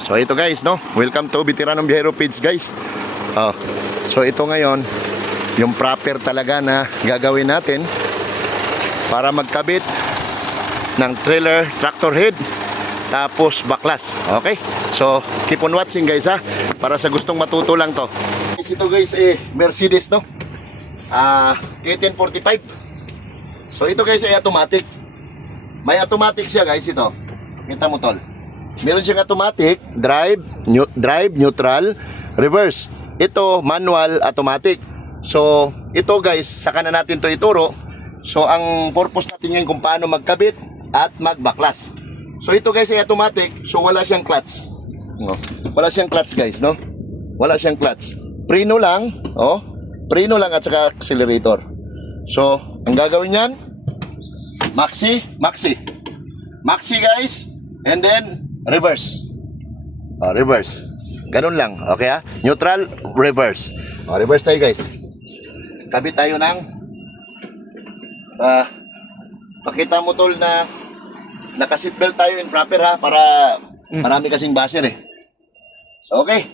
So ito guys, no? Welcome to Veteranong Biyahero Page guys. So ito ngayon, yung proper talaga na gagawin natin para magkabit ng trailer tractor head tapos baklas. Okay? So keep on watching guys ha, para sa gustong matuto lang to. Ito guys Mercedes, no? 1845. So ito guys ay automatic. May automatic siya guys ito. Kita mo tol. Meron siyang automatic, drive, neutral, reverse. Ito manual, automatic. So ito guys, saka na natin to ituro. So ang purpose natin ngayon kung paano magkabit at magbaklas. So ito guys ay automatic, so wala siyang clutch. No? Wala siyang clutch guys, no? Wala siyang clutch. Preno lang, preno lang at saka accelerator. So ang gagawin niyan, maxi guys, and then reverse. Reverse. Ganun lang, okay ha? Neutral, reverse. Reverse tayo guys. Kabit tayo ng pakita mo tol na naka-seatbelt tayo in proper ha, para marami kasing basher eh. So okay.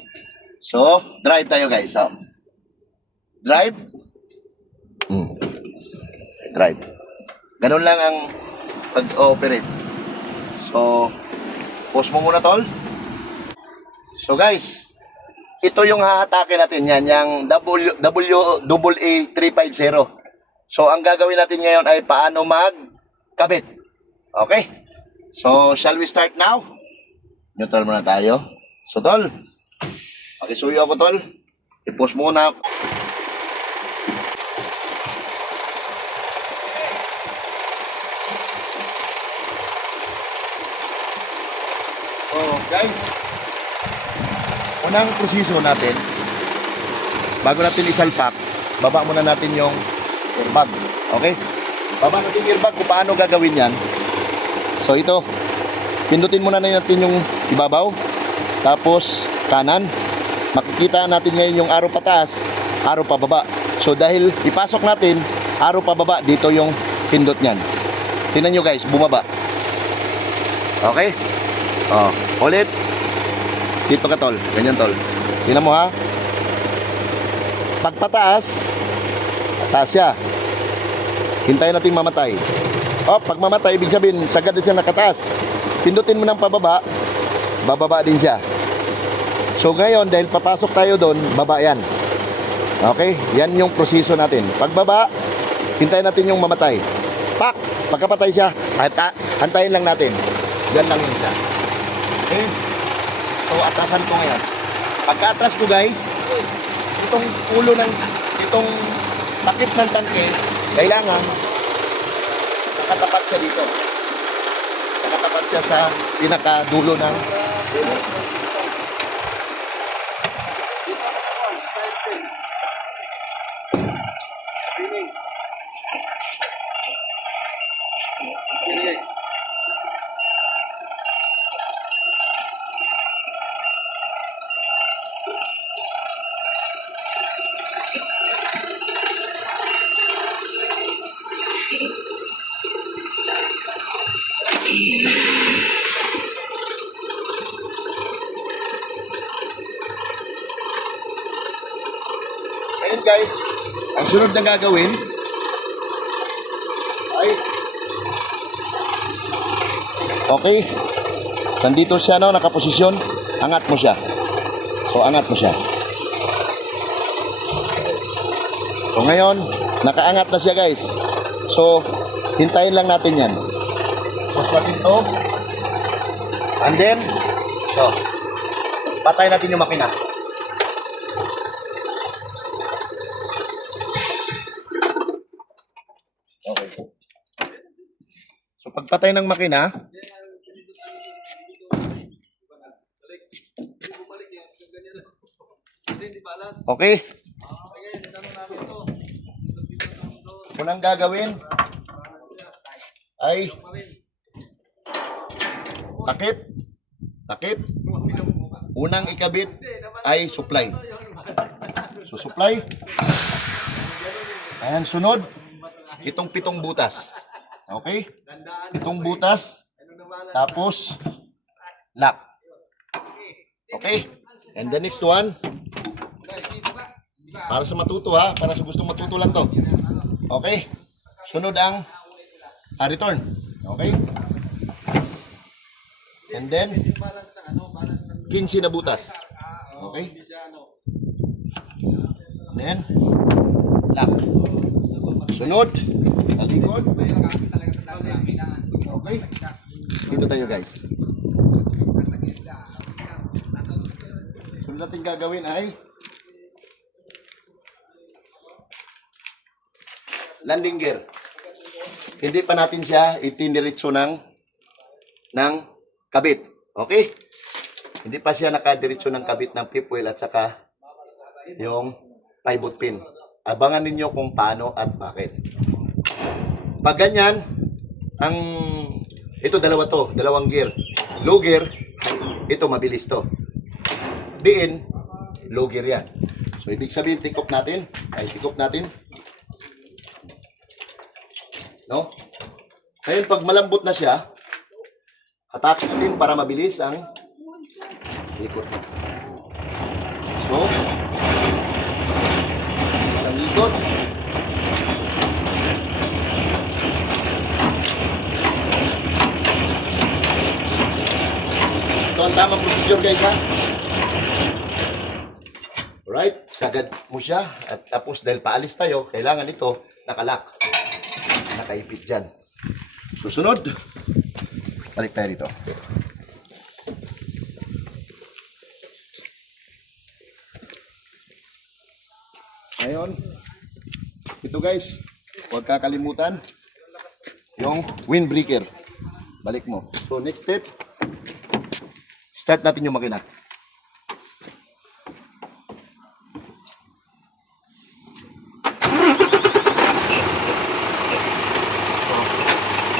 So, drive tayo guys. So, drive. Drive. Ganun lang ang pag-operate. So, pause mo muna tol. So guys, ito yung hahatakin natin yan, yung WA350. So ang gagawin natin ngayon ay paano magkabit. Okay? So shall we start now? Neutral muna tayo. So tol, pakisuyo ako tol. I-pause muna. So guys, unang proseso natin, bago natin isalpak, baba muna natin yung airbag. Okay? Baba natin yung airbag kung paano gagawin yan. So ito, pindutin muna natin yung ibabaw, tapos kanan. Makikita natin ngayon yung arrow pataas, arrow pababa. So dahil ipasok natin, arrow pababa, dito yung pindot nyan. Tingnan nyo guys, bumaba. Okay? Ulit. Dito ka tol, ganyan tol. Tingnan mo ha. Pagpataas, taas siya. Hintayin natin mamatay. Pag mamatay, ibig sabihin, sagad na siya nakataas. Pindutin mo ng pababa, bababa din siya. So ngayon, dahil papasok tayo doon, baba yan. Okay? Yan yung proseso natin. Pagbaba, hintayin natin yung mamatay. Pagkapatay siya, hantayin lang natin. Yan lang yun siya. Okay? So atrasan ko ngayon. Pagka-atras ko guys, itong ulo ng itong takip ng tangke, kailangan nakatapat siya dito. Nakatapat siya sa pinakadulo ng Ngayon guys, ang sunod na gagawin ay okay, nandito siya no, nakaposisyon, angat mo siya. So angat mo siya. So ngayon, nakaangat na siya guys. So hintayin lang natin yan. Pause natin to. And then patay natin yung makina. Okay. So pagpatay ng makina, okay. Unang gagawin ay takip. Unang ikabit ay supply. So supply. Ayan, sunod itong 7 butas. Okay? 7 butas. Tapos lock. Okay? And the next one, para sa matuto ha, para sa gustong matuto lang to. Okay? Sunod ang return. Okay? And then, 15 na butas. Okay? Then, lock. Sunod, talikod. Okay? Dito tayo guys. Sunod natin gagawin ay landing gear. Hindi pa natin siya itiniritso ng kabit. Okay? Hindi pa siya nakadiretso ng kabit ng fifth wheel at saka yung pivot pin. Abangan ninyo kung paano at bakit. Pag ganyan, ito dalawang gear. Low gear, ito mabilis to. Diin, low gear yan. So ibig sabihin, pick up natin. No? Ngayon, pag malambot na siya, hatakin natin para mabilis ang ikot. So, isang ikot. Ito ang tamang procedure guys ha. Alright, sagad mo siya. At tapos dahil paalis tayo, kailangan ito nakalock. Nakaipit dyan. Susunod, balik tayo dito. Ngayon, ito guys, huwag kakalimutan yung windbreaker. Balik mo. So next step, start natin yung makina.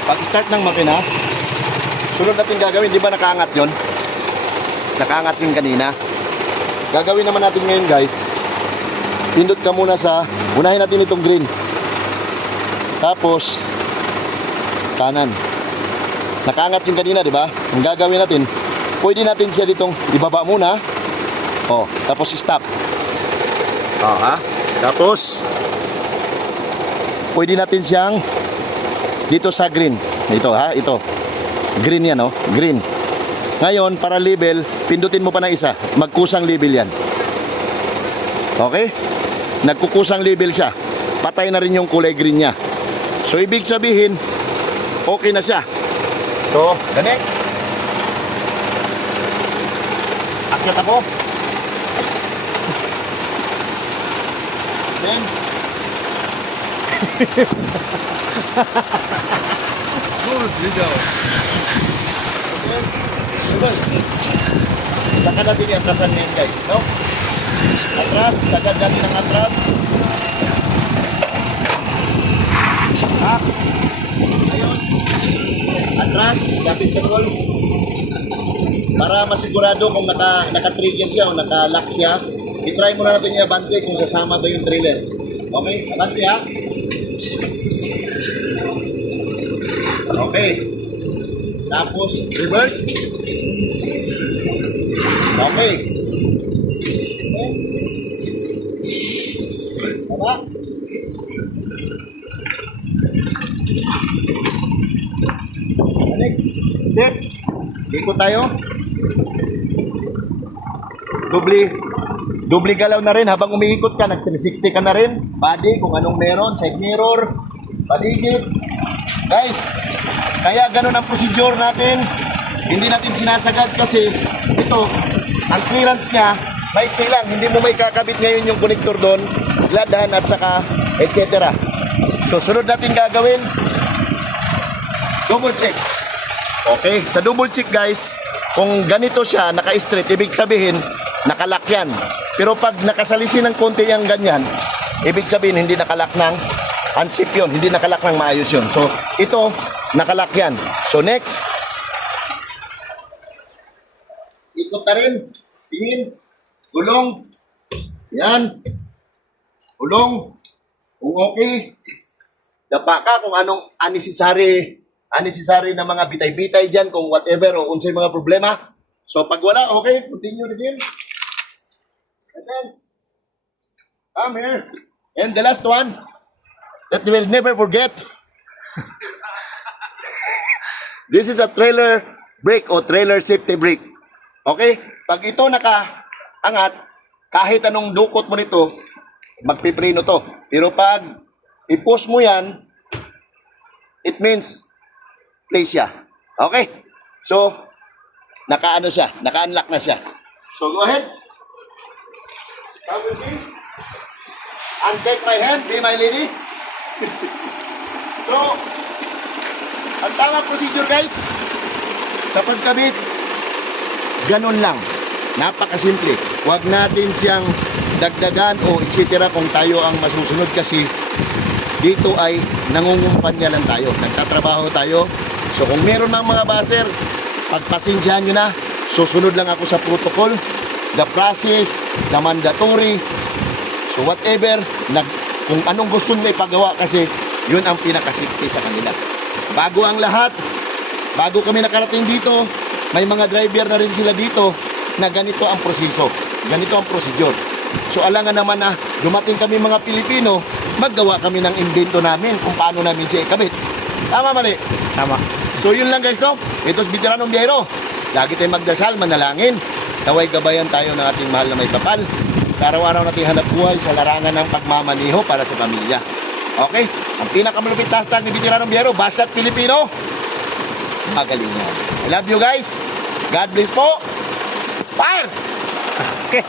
Pag-start ng makina, sunod natin gagawin, di ba nakaangat yon? Nakaangat yung kanina. Gagawin naman natin ngayon guys, pindot ka muna sa, unahin natin itong green. Tapos, kanan. Nakaangat yung kanina, di ba? Ang gagawin natin, pwede natin siya ditong ibaba muna. Oh, tapos stop. Oh, ha? Tapos, pwede natin siyang dito sa green. Ito ha, ito. Green yan, oh. Green. Ngayon, para label, pindutin mo pa ng isa. Magkusang label yan. Okay? Nagkukusang label siya. Patay na rin yung kulay green niya. So, ibig sabihin, okay na siya. So, the next. Akyat ako. Then, Good, you go. saka natin i-atrasan yan guys, no? Atras, sagad natin ang atras. Ha? Ayun. Atras, kapit control. Para masigurado kung naka-trigger siya o naka-lock siya, i-try muna natin yung abante kung sasama ba yung trailer. Okay, abante ha? Okay. Tapos, reverse. Okay. Baba. Next step. Ikot tayo. Doble galaw na rin habang umiikot ka. Nag-360 ka na rin. Body, kung anong meron. Side mirror. Paligid. Guys, kaya ganun ang procedure natin. Hindi natin sinasagad kasi ito, ang clearance niya, maiksi lang. Hindi mo may kakabit ngayon yung connector doon, ladahan at saka etc. So, sunod natin gagawin, double check. Okay, sa double check guys, kung ganito siya, naka-straight, ibig sabihin, nakalock yan. Pero pag nakasalisi ng konti yung ganyan, ibig sabihin, hindi nakalock ng unsafe yun, hindi nakalock ng maayos yun. So, ito, nakalock yan. So, next, ikot na rin, tingin, gulong, yan, gulong, kung okay, dapa ka kung anong unnecessary na mga bitay-bitay dyan, kung whatever, o unsay mga problema, So pag wala, okay, continue the game. And then, come here. And the last one, that we will never forget. This is a trailer brake o trailer safety brake. Okay? Pag ito nakaangat, kahit anong dukot mo nito, magpipreno to. Pero pag i-push mo yan, it means play siya. Okay? So, naka-ano siya, naka-unlock na siya. So, go ahead. Come with me. And take my hand, be my lady. So, ang tamang procedure guys, sa pagkabit, ganun lang. Napakasimple. Huwag natin siyang dagdagan o etc. kung tayo ang masusunod kasi dito ay nangungumpanya lang tayo. Nagtatrabaho tayo. So kung meron ng mga baser, pagpasensyahan nyo na, susunod lang ako sa protocol, the process, the mandatory. So whatever, kung anong gusto nila ipagawa kasi yun ang pinakasipti sa kanila. Bago ang lahat, bago kami nakarating dito, may mga driver na rin sila dito na ganito ang proseso, ganito ang procedure. So alangan naman na dumating kami mga Pilipino, maggawa kami ng invento namin kung paano namin siya ikabit. Tama mali? Tama. So yun lang guys, no? Ito's Veteranong Biyahero. Lagi tayong magdasal, manalangin. Naway gabayan tayo ng ating mahal na may kapal. Sa araw-araw nating hanap buhay sa larangan ng pagmamaniho para sa pamilya. Okay? Ang pinakamalupit hashtag ni Veteranong Biyahero, Basta't Pilipino, magaling yan. I love you guys. God bless po. Fire! Okay.